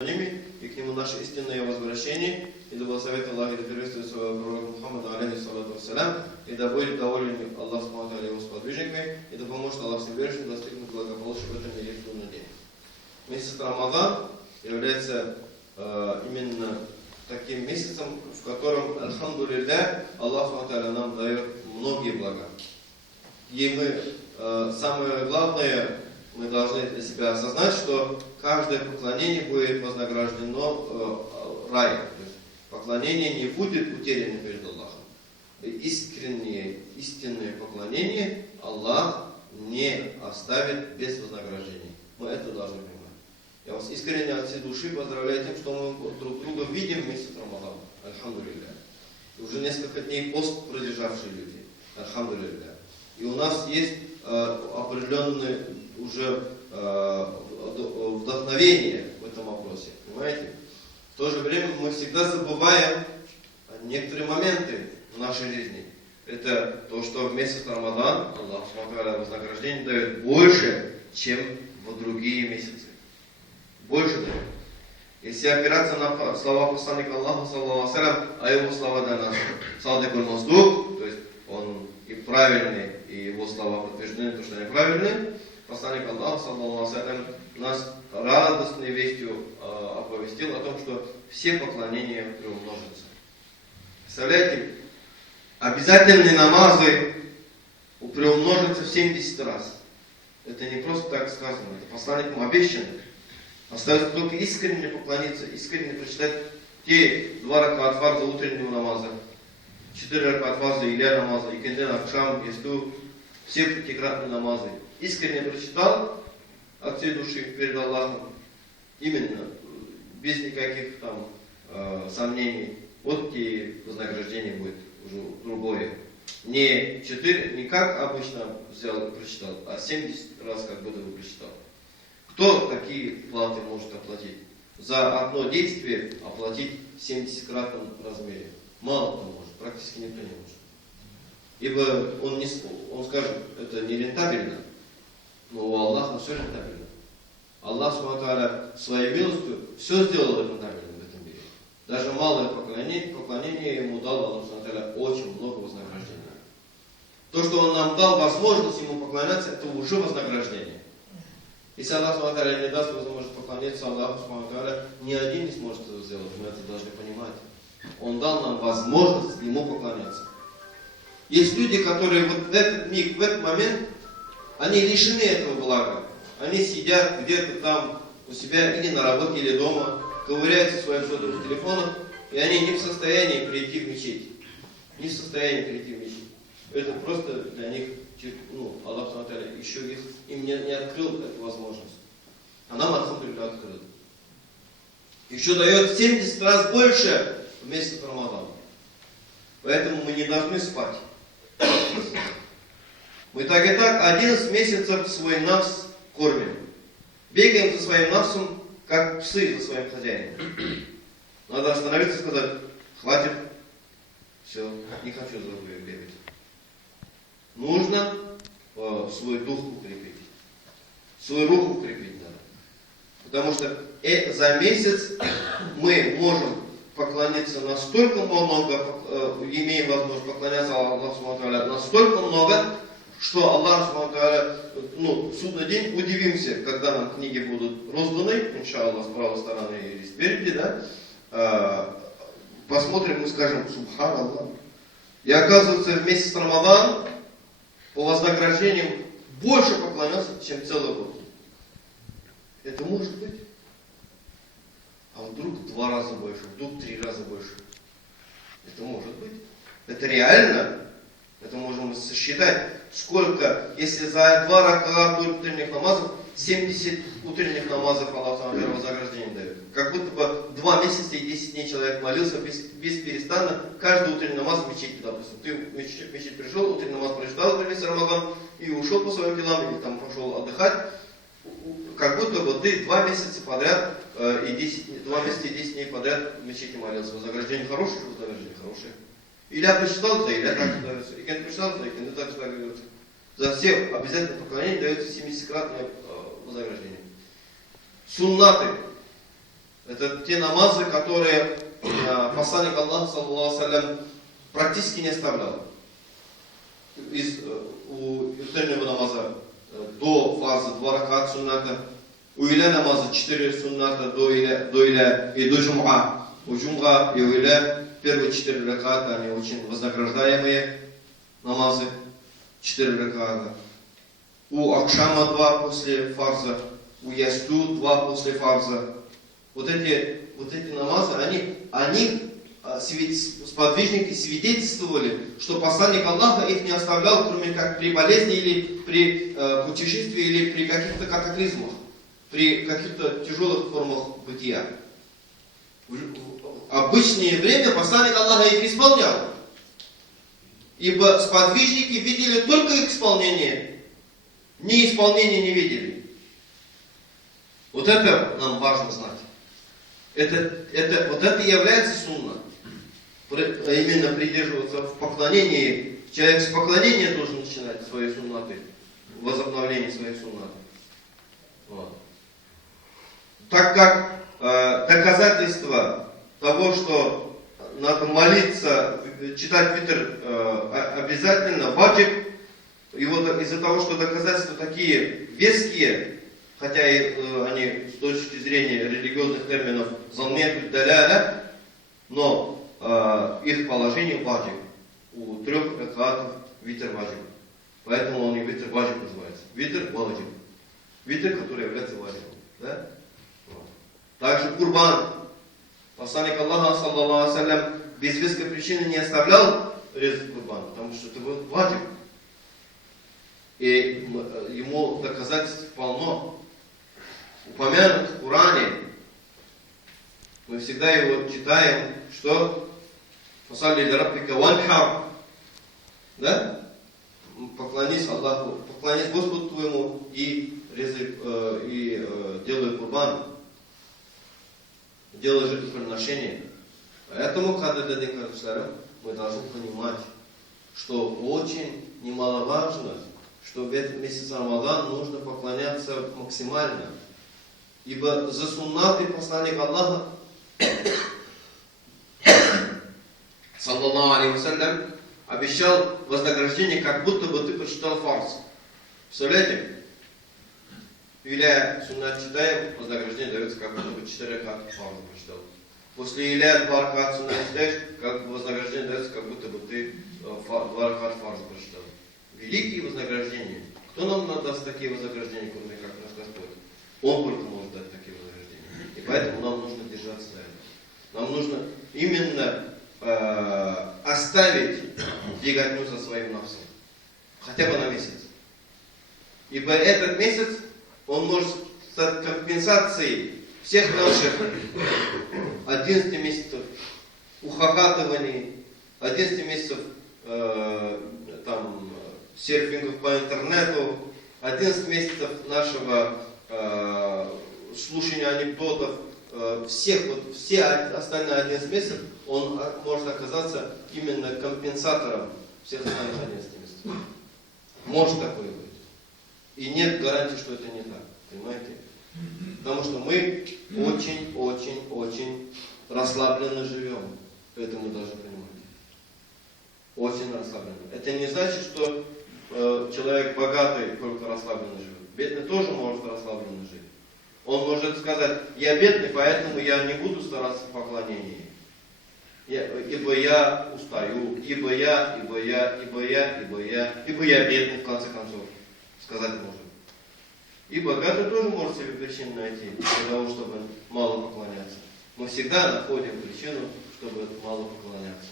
и к нему наше истинное возвращение, и да благословит Аллах и да приветствует своего пророка Мухаммада, алейхиссалату вассалям, и да будет доволен Аллах субхану ва тааля его сподвижниками, и да поможет Аллах всем верующим достигнуть благополучия в этом мире в трудный день. Месяц Рамадан является именно таким месяцем, в котором, альхамдулилля, Аллах субхану ва тааля нам дает многие блага. И мы, самое главное, мы должны для себя осознать, что каждое поклонение будет вознаграждено раем. Поклонение не будет утеряно перед Аллахом. Искреннее, истинное поклонение Аллах не оставит без вознаграждения. Мы это должны понимать. Я вас искренне от всей души поздравляю тем, что мы друг друга видим в месяц Рамадан. Альхамдулилля. Уже несколько дней пост продержавшие люди. Альхамдулилля. И у нас есть определенные уже вдохновение в этом вопросе. Понимаете? В то же время мы всегда забываем некоторые моменты в нашей жизни. Это то, что в месяц Рамадан Аллах вознаграждение дает больше, чем в другие месяцы. Больше дает. Если опираться на слова посланника Аллаха, саллаллаху алейхи ва саллям, а его слова для нас садик аль-маздук, то есть он и правильный, и его слова подтверждены, то, что они правильные. Посланник Аллаха, саллаллаху алейхи ва саллям, нас радостной вестью оповестил о том, что все поклонения приумножатся. Представляете, обязательные намазы приумножатся в 70 раз. Это не просто так сказано, это посланником обещано. Остается только искренне поклониться, искренне прочитать те 2 ракат фарза утреннего намаза, 4 ракат фарза иля намаза, и кенден акшам, исту, все пятикратные намазы. Искренне прочитал от всей души перед Аллахом, именно, без никаких там сомнений, вот и вознаграждение будет уже другое. Не 4, не как обычно взял и прочитал, а 70 раз как будто бы прочитал. Кто такие платы может оплатить? За одно действие оплатить в 70-кратном размере. Мало кто может, практически никто не может. Ибо он скажет, это не рентабельно, но у Аллаха все рентабельно. Аллах субхану ва тааля своей милостью все сделал рентабельным в этом мире. Даже малое поклонение ему дал Аллах субхану ва тааля очень много вознаграждения. То, что он нам дал возможность ему поклоняться, это уже вознаграждение. Если Аллах субхану ва тааля не даст возможность поклоняться Аллаху субхану ва тааля, ни один не сможет это сделать. Мы это должны понимать. Он дал нам возможность ему поклоняться. Есть люди, которые вот в этот миг, в этот момент, они лишены этого блага. Они сидят где-то там у себя или на работе, или дома, ковыряются в своих сотовых телефонах, и они не в состоянии прийти в мечеть. Не в состоянии прийти в мечеть. Это просто для них, Аллах еще им не открыл эту возможность. А нам, альхамдулилля, открыл. Еще дает 70 раз больше в месяц Рамадан. Поэтому мы не должны спать. Мы так и так 11 месяцев свой нафс кормим. Бегаем за своим нафсом, как псы за своим хозяином. Надо остановиться и сказать, хватит, все, не хочу за тобой бегать. Нужно свой дух укрепить. Свой рух укрепить надо. Потому что за месяц мы можем поклониться настолько много, имеем возможность поклоняться Аллаху субхану ва тааля настолько много, что Аллах субхану ва тааля, в судный день удивимся, когда нам книги будут розданы, иншаллах, с правой стороны или спереди, да, посмотрим и скажем, субханаллах. И оказывается, в месяц Рамадан по вознаграждениям больше поклонялся, чем целый год. Это может быть? А вдруг в 2 раза больше, вдруг в 3 раза больше. Это может быть. Это реально. Это можем сосчитать. Сколько, если за 2 раката утренних намазов, 70 утренних намазов Аллах вознаграждение дает. Как будто бы 2 месяца и 10 дней человек молился бесперестанно, каждый утренний намаз в мечети, допустим. Ты в мечеть пришел, утренний намаз прочитал в месяц Рамадан и ушел по своим делам, или там пошел отдыхать. Как будто бы ты 2 месяца подряд и 2 месяца и 10 дней подряд в мечети молился. Вознаграждение хорошее, вознаграждение хорошее. Иля прочитал, да Иля так же дается. И Кен прочитал, да и Кен так же дается. За все обязательно поклонения дается 70-кратное вознаграждение. Суннаты. Это те намазы, которые посланник Аллаха, саллаллаху алейхи ва саллям, практически не оставлял. У утреннего намаза до фарза 2 ракат сунната, у иля намаза 4 сунната до иля и до джум'a. У джум'a и у иля первые 4 раката, они очень вознаграждаемые намазы, 4 раката. У акшама 2 после фарза, у ясту 2 после фарза. Вот эти намазы, они сподвижники свидетельствовали, что посланник Аллаха их не оставлял, кроме как при болезни или при путешествии или при каких-то катаклизмах, при каких-то тяжелых формах бытия. В обычное время посланник Аллаха их исполнял. Ибо сподвижники видели только их исполнение, неисполнение не видели. Вот это нам важно знать. Вот это является сунна. Именно придерживаться в поклонении. Человек с поклонения должен начинать свои суннаты, возобновление своих суннатов. Вот. Так как доказательство того, что надо молиться, читать витр обязательно, ваджиб, и вот из-за того, что доказательства такие веские, хотя и они с точки зрения религиозных терминов заннету даляля, но их положение ваджиб. У 3 ракатов витр ваджиб. Поэтому он и витр ваджиб называется. Витр ваджиб. Витр, который является ваджибом. Да? Вот. Также курбан. Посланник Аллаха, саллаллаху алейхи ва саллям, без веской причины не оставлял резать курбан, потому что это был ваджиб. И ему доказательств полно. Упомянут в Коране. Мы всегда его читаем, что «Фасалли ли раббика ванхар». Да? Поклонись Аллаху, поклонись Господу твоему и делай курбан. Делай жертвоприношение. Поэтому, когда мы должны понимать, что очень немаловажно, что в этот месяц Рамадан нужно поклоняться максимально. Ибо за суннаты посланник Аллаха, саллаллаху алейхи ва саллям, обещал вознаграждение, как будто бы ты прочитал фарз. Представляете? Иля суннат читаем, вознаграждение дается, как будто бы 4 раката фарза прочитал. После иля 2 раката суннат читаешь, как вознаграждение дается, как будто бы ты 2 раката фарза прочитал. Великие вознаграждения. Кто нам даст такие вознаграждения, кроме как наш Господь? Он только может дать такие вознаграждения. И поэтому нам нужно держаться за это. Нам нужно именно оставить беготню за своим навсом. Хотя бы на месяц. Ибо этот месяц, он может стать компенсацией всех наших 11 месяцев ухахатываний, 11 месяцев серфингов по интернету, 11 месяцев нашего слушания анекдотов, все остальные 11 месяцев, он может оказаться именно компенсатором всех остальных 11 месяцев. Может такое быть. И нет гарантии, что это не так. Понимаете? Потому что мы очень расслабленно живем. Это мы должны понимать. Очень расслабленно. Это не значит, что человек богатый только расслабленно живет. Бедный тоже может расслабленно жить. Он может сказать: я бедный, поэтому я не буду стараться в поклонении. Ибо я устаю, ибо я бедный, в конце концов. Сказать можно. И богатый тоже может себе причину найти для того, чтобы мало поклоняться. Мы всегда находим причину, чтобы мало поклоняться.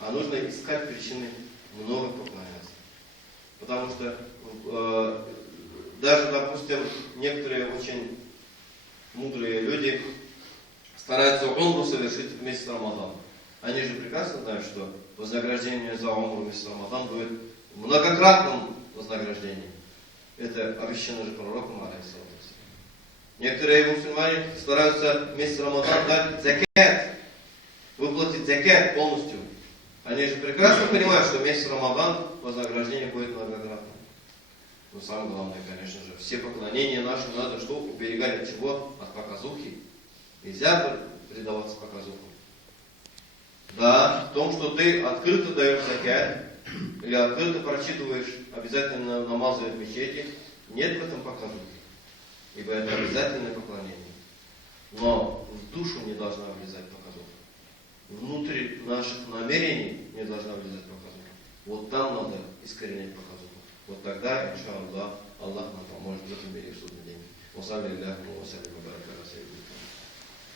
А нужно искать причины много поклоняться. Потому что даже, допустим, некоторые очень мудрые люди стараются умру совершить в месяц Рамадан. Они же прекрасно знают, что вознаграждение за умру в месяц Рамадан будет многократным вознаграждением. Это обещано же пророком, алейхиссалату. Некоторые мусульмане стараются в месяц Рамадан дать закят, выплатить закят полностью. Они же прекрасно понимают, что в месяц Рамадан вознаграждение будет многократным. Но самое главное, конечно же, все поклонения наши надо что? Уберегать от чего? От показухи. Нельзя предаваться показухам. Да, в том, что ты открыто даешь закят, или открыто прочитываешь обязательно намазы в мечети, нет в этом показухи. Ибо это обязательное поклонение. Но в душу не должна влезать показуха. Внутрь наших намерений не должна влезать показуха. Вот там надо искоренять показуху. Вот тогда, иншаллах, Аллах нам поможет в этом мире в судный день.